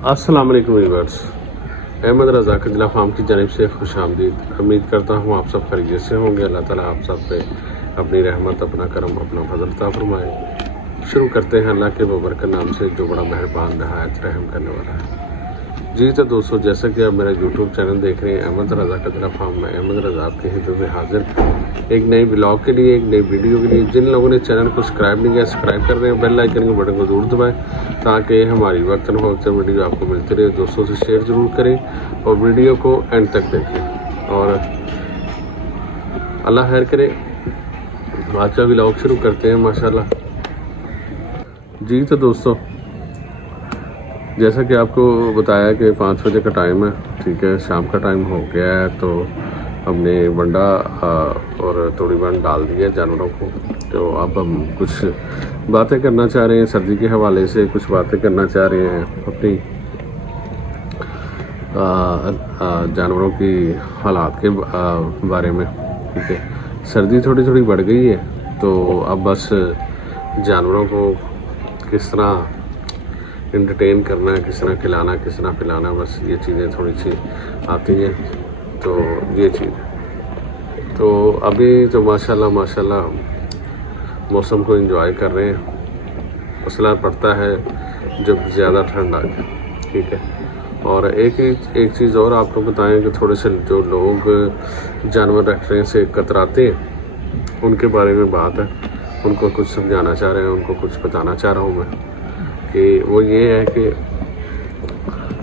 अस्सलाम वालेकुम व्यूअर्स। अहमद रज़ा कजला फार्म की जानिब से खुश आमदीद। उम्मीद करता हूँ आप सब खैरियत से होंगे। अल्लाह ताला आप सब पे अपनी रहमत, अपना करम, अपना फजल अता फरमाए। शुरू करते हैं अल्लाह के बबरकत नाम से जो बड़ा मेहरबान नहायत रहम करने वाला है। जी तो दोस्तों, जैसा कि आप मेरा यूट्यूब चैनल देख रहे हैं अहमद रज़ा कजला फार्म में, अहमद रज़ा आपके हिदों में हाजिर एक नई ब्लॉग के लिए, एक नई वीडियो के लिए। जिन लोगों ने चैनल को सब्सक्राइब नहीं किया, सब्सक्राइब कर रहे हैं, बेल आइकन के बटन को जरूर दबाएं ताकि हमारी वक्तन फवक्त वीडियो आपको मिलती रहे। दोस्तों से शेयर ज़रूर करें और वीडियो को एंड तक देखें और अल्लाह खैर करे। आज का ब्लॉग शुरू करते हैं माशाल्लाह। जी तो दोस्तों, जैसा कि आपको बताया कि 5 बजे का टाइम है, ठीक है, शाम का टाइम हो गया है, तो हमने वंडा और तोड़ी बंड डाल दिया जानवरों को। तो अब हम कुछ बातें करना चाह रहे हैं सर्दी के हवाले से, कुछ बातें करना चाह रहे हैं अपनी जानवरों की हालात के बारे में, ठीक है। सर्दी थोड़ी थोड़ी बढ़ गई है, तो अब बस जानवरों को किस तरह एंटरटेन करना है, किस तरह खिलाना, किस तरह पिलाना, बस ये चीज़ें थोड़ी सी आती हैं। तो ये चीज़ तो अभी तो माशाल्लाह मौसम को एंजॉय कर रहे हैं। मसला पड़ता है जब ज़्यादा ठंड आ जाए, ठीक है। और एक चीज़ और आपको बताएं कि थोड़े से जो लोग जानवर रखने से कतराते हैं उनके बारे में बात है। उनको कुछ समझाना चाह रहे हैं, उनको कुछ बताना चाह रहा हूँ मैं कि वो ये है कि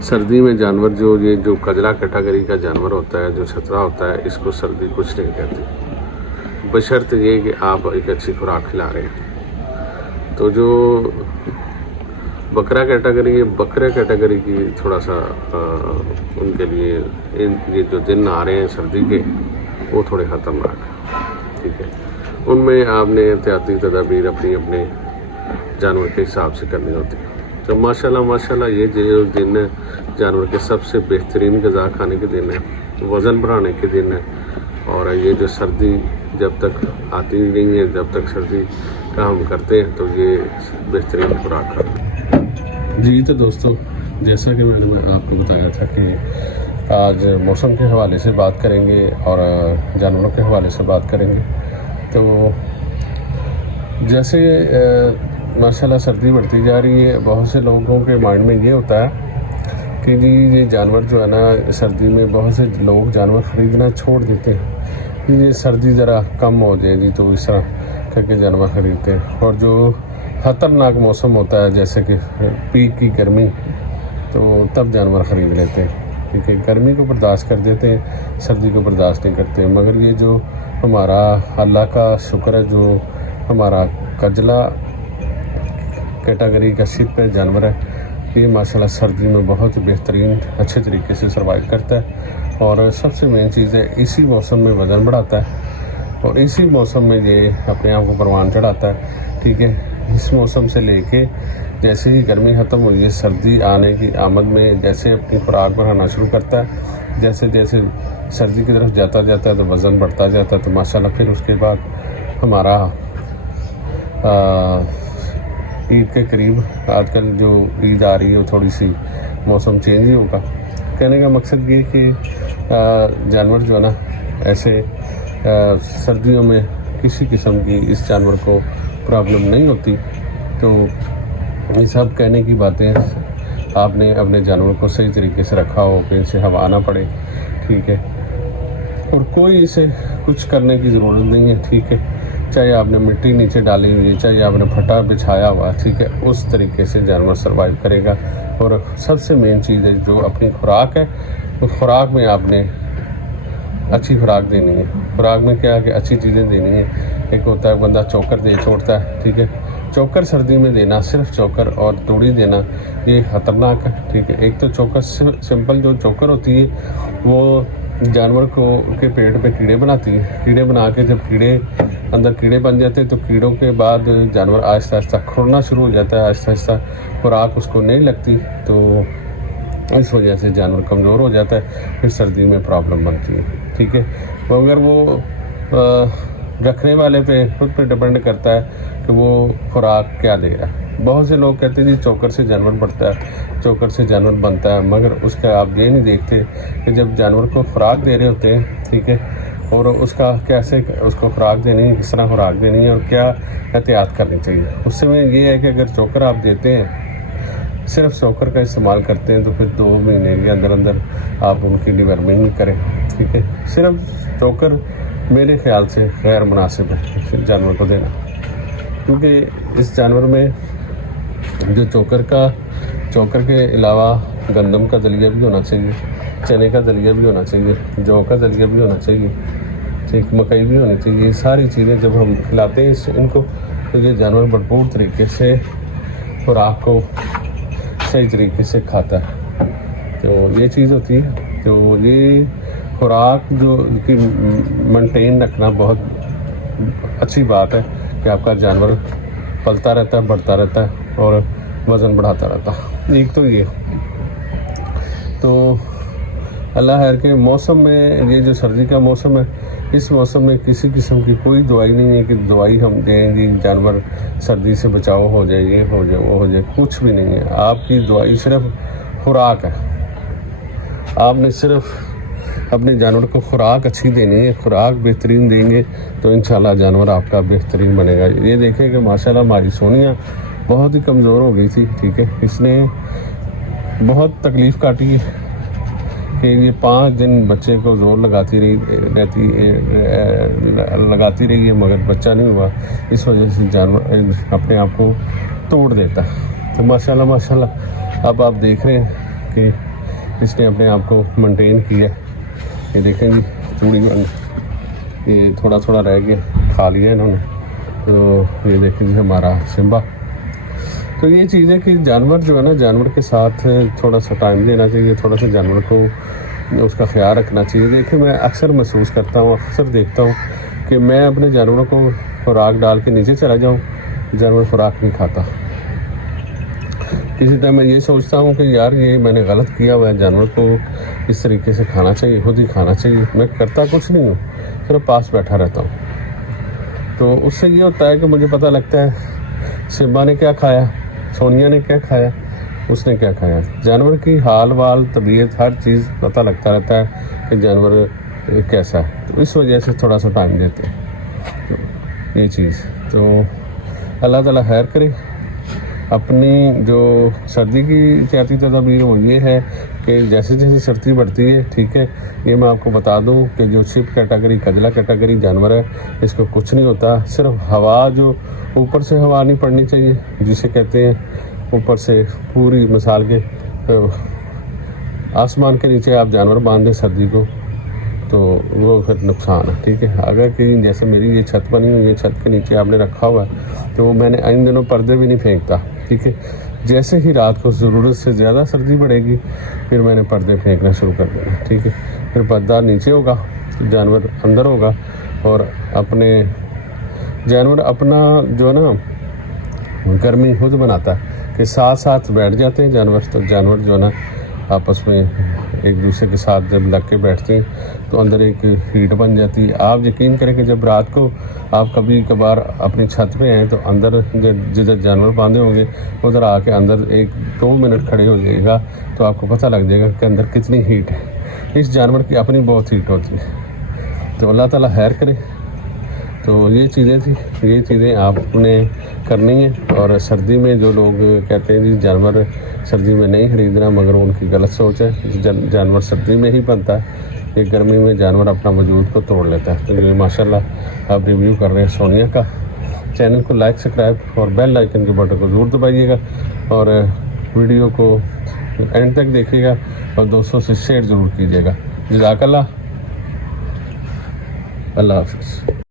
सर्दी में जानवर जो कजला कैटेगरी का जानवर होता है, जो छतरा होता है, इसको सर्दी कुछ नहीं कहती, बशर्ते ये कि आप एक अच्छी खुराक खिला रहे हैं। तो जो बकरा कैटेगरी है, बकरे कैटेगरी की थोड़ा सा उनके लिए ये जो दिन आ रहे हैं सर्दी के, वो थोड़े ख़तरनाक हैं, ठीक है। उनमें आपने एहतियाती तदाबीर अपने जानवर के हिसाब से करनी होती है। तो माशाल्लाह ये जो दिन है जानवर के सबसे बेहतरीन ग़िज़ा खाने के दिन है, वज़न बढ़ाने के दिन है। और ये जो सर्दी जब तक आती नहीं है, जब तक सर्दी का हम करते हैं, तो ये बेहतरीन खुराक है। जी तो दोस्तों, जैसा कि मैंने आपको बताया था कि आज मौसम के हवाले से बात करेंगे और जानवरों के हवाले से बात करेंगे। तो जैसे माशाल्लाह सर्दी बढ़ती जा रही है, बहुत से लोगों के माइंड में ये होता है कि जी ये जानवर जो है ना, सर्दी में बहुत से लोग जानवर ख़रीदना छोड़ देते हैं। ये सर्दी ज़रा कम हो जाए जी, तो इस तरह करके जानवर ख़रीदते हैं। और जो ख़तरनाक मौसम होता है जैसे कि पीक की गर्मी, तो तब जानवर ख़रीद लेते हैं, ठीक है। गर्मी को बर्दाश्त कर देते हैं, सर्दी को बर्दाश्त नहीं करते। मगर ये जो हमारा अल्लाह का शुक्र है, जो हमारा कजला कैटेगरी का शिप है जानवर है, ये माशाल्लाह सर्दी में बहुत बेहतरीन अच्छे तरीके से सर्वाइव करता है। और सबसे मेन चीज़ है, इसी मौसम में वज़न बढ़ाता है और इसी मौसम में ये अपने आप को परवान चढ़ाता है, ठीक है। इस मौसम से लेके जैसे ही गर्मी ख़त्म हुई है, सर्दी आने की आमद में जैसे अपनी खुराक बढ़ाना शुरू करता है, जैसे जैसे सर्दी की तरफ जाता है तो वज़न बढ़ता जाता है। तो माशाल्लाह फिर उसके बाद हमारा ईद के करीब, आजकल जो ईद आ रही है, थोड़ी सी मौसम चेंज ही होगा। कहने का मकसद ये कि जानवर जो है ना, ऐसे सर्दियों में किसी किस्म की इस जानवर को प्रॉब्लम नहीं होती। तो ये सब कहने की बातें, आपने अपने जानवर को सही तरीके से रखा हो कि इनसे हवा ना पड़े, ठीक है। और कोई इसे कुछ करने की ज़रूरत नहीं है, ठीक है। चाहे आपने मिट्टी नीचे डाली हुई है, चाहे आपने फटा बिछाया हुआ, ठीक है, उस तरीके से जानवर सर्वाइव करेगा। और सबसे मेन चीज़ है जो अपनी खुराक है, उस खुराक में आपने अच्छी खुराक देनी है। खुराक में क्या है कि अच्छी चीज़ें देनी है। एक होता है बंदा चोकर दे छोड़ता है, ठीक है। चोकर सर्दी में देना, सिर्फ चोकर और तूड़ी देना, ये ख़तरनाक है, ठीक है। एक तो चोकर सिंपल जो चोकर होती है वो जानवर को के पेट पे कीड़े बनाती है। कीड़े बना के जब अंदर कीड़े बन जाते हैं, तो कीड़ों के बाद जानवर आहिस्ता आहिस्ता खुरना शुरू हो जाता है, आहिस्ता आहिस्ता खुराक उसको नहीं लगती, तो इस वजह से जानवर कमज़ोर हो जाता है, फिर सर्दी में प्रॉब्लम बनती है, ठीक है। मगर वो रखने वाले पे खुद पे डिपेंड करता है कि वो खुराक क्या दे रहा है। बहुत से लोग कहते हैं जी चोकर से जानवर बढ़ता है, चोकर से जानवर बनता है, मगर उसका आप ये नहीं देखते कि जब जानवर को खुराक दे रहे होते हैं, ठीक है, और उसका कैसे उसको खुराक देनी है, किस तरह खुराक देनी है और क्या एहतियात करनी चाहिए। उससे में ये है कि अगर चोकर आप देते हैं, सिर्फ चोकर का इस्तेमाल करते हैं, तो फिर 2 महीने के अंदर अंदर आप उनकी डिवर्मिंग करें, ठीक है। सिर्फ चोकर मेरे ख्याल से गैर मुनासिब है जानवर को देना, क्योंकि इस जानवर में जो चोकर के अलावा गंदम का दलिया भी होना चाहिए, चने का दलिया भी होना चाहिए, जौ का दलिया भी होना चाहिए, ठीक, मकई भी होनी चाहिए। सारी चीज़ें जब हम खिलाते हैं इनको, तो ये जानवर भरपूर तरीके से खुराक को सही तरीके से खाता है। तो ये चीज़ होती है। तो ये खुराक जो कि मेंटेन रखना बहुत अच्छी बात है कि आपका जानवर पलता रहता है, बढ़ता रहता है और वज़न बढ़ाता रहता है। एक तो ये, तो अल्लाह खैर के मौसम में, ये जो सर्दी का मौसम है, इस मौसम में किसी किस्म की कोई दवाई नहीं है कि दवाई हम देंगे जानवर सर्दी से बचाव हो जाए, ये हो जाए, वो हो जाए, कुछ भी नहीं है। आपकी दवाई सिर्फ खुराक है। आपने सिर्फ अपने जानवर को खुराक अच्छी देनी है, खुराक बेहतरीन देंगे तो इंशाल्लाह जानवर आपका बेहतरीन बनेगा। ये देखें कि माशाल्लाह हमारी सोनिया बहुत ही कमज़ोर हो गई थी, ठीक है, इसने बहुत तकलीफ़ काटी कि ये 5 दिन बच्चे को जोर लगाती रही है, मगर बच्चा नहीं हुआ। इस वजह से जानवर अपने आप को तोड़ देता। तो माशाल्लाह अब आप देख रहे हैं कि इसने अपने आप को मेंटेन किया। ये देखें जी, चूड़ी ये थोड़ा थोड़ा रह गया, खा लिया इन्होंने। तो ये देखें जी हमारा सिम्बा। तो ये चीज़ है कि जानवर जो है ना, जानवर के साथ थोड़ा सा टाइम देना चाहिए, थोड़ा सा जानवर को उसका ख्याल रखना चाहिए। देखिए, मैं अक्सर महसूस करता हूँ, अक्सर देखता हूँ कि मैं अपने जानवरों को खुराक डाल के नीचे चला जाऊँ, जानवर खुराक नहीं खाता। किसी टाइम मैं ये सोचता हूँ कि यार ये मैंने गलत किया हुआ है, जानवर को इस तरीके से खाना चाहिए, खुद ही खाना चाहिए। मैं करता कुछ नहीं हूँ, सिर्फ पास बैठा रहता हूँ। तो उससे ये होता है कि मुझे पता लगता है सिम्बा ने क्या खाया, सोनिया ने क्या खाया, उसने क्या खाया। जानवर की हाल वाल, तबीयत, हर चीज़ पता लगता रहता है कि जानवर कैसा है। तो इस वजह से थोड़ा सा टाइम देते हैं। तो ये चीज़ तो अल्लाह ताला खैर करे। अपनी जो सर्दी की एहतियाती तदबीर वो ये है कि जैसे जैसे सर्दी बढ़ती है, ठीक है, ये मैं आपको बता दूं कि जो शिप कैटेगरी, कजला कैटेगरी जानवर है, इसको कुछ नहीं होता। सिर्फ हवा, जो ऊपर से हवा नहीं पड़नी चाहिए, जिसे कहते हैं ऊपर से पूरी मिसाल के आसमान के नीचे आप जानवर बांध दें सर्दी को, तो वो फिर नुकसान है, ठीक है। अगर कि जैसे मेरी ये छत बनी हुई है, छत के नीचे आपने रखा हुआ है, तो मैंने इन दिनों पर्दे भी नहीं फेंकता, ठीक है। जैसे ही रात को ज़रूरत से ज़्यादा सर्दी बढ़ेगी, फिर मैंने पर्दे फेंकना शुरू कर देना, ठीक है। फिर पर्दा नीचे होगा, तो जानवर अंदर होगा, और जानवर अपना जो है ना गर्मी खुद बनाता है कि साथ साथ बैठ जाते हैं जानवर। तो जानवर जो है ना आपस में एक दूसरे के साथ जब लग के बैठते हैं तो अंदर एक हीट बन जाती है। आप यकीन करें कि जब रात को आप कभी कभार अपनी छत पे हैं, तो अंदर जिधर जानवर बांधे होंगे उधर आके अंदर 1-2 मिनट खड़े हो जाएगा, तो आपको पता लग जाएगा कि अंदर कितनी हीट है। इस जानवर की अपनी बहुत हीट होती है। तो अल्लाह ताला खैर करे। तो ये चीज़ें थी, ये चीज़ें आपने करनी है। और सर्दी में जो लोग कहते हैं जी जानवर सर्दी में नहीं खरीदना, मगर उनकी गलत सोच है। जानवर सर्दी में ही बनता है, ये गर्मी में जानवर अपना वजूद को तोड़ लेता है। तो ये माशाल्लाह आप रिव्यू कर रहे हैं सोनिया का। चैनल को लाइक, सब्सक्राइब और बेल आइकन के बटन को ज़रूर दबाइएगा, और वीडियो को एंड तक देखिएगा और दोस्तों से शेयर ज़रूर कीजिएगा। जज़ाकल्लाह, अल्लाह हाफ़िज़।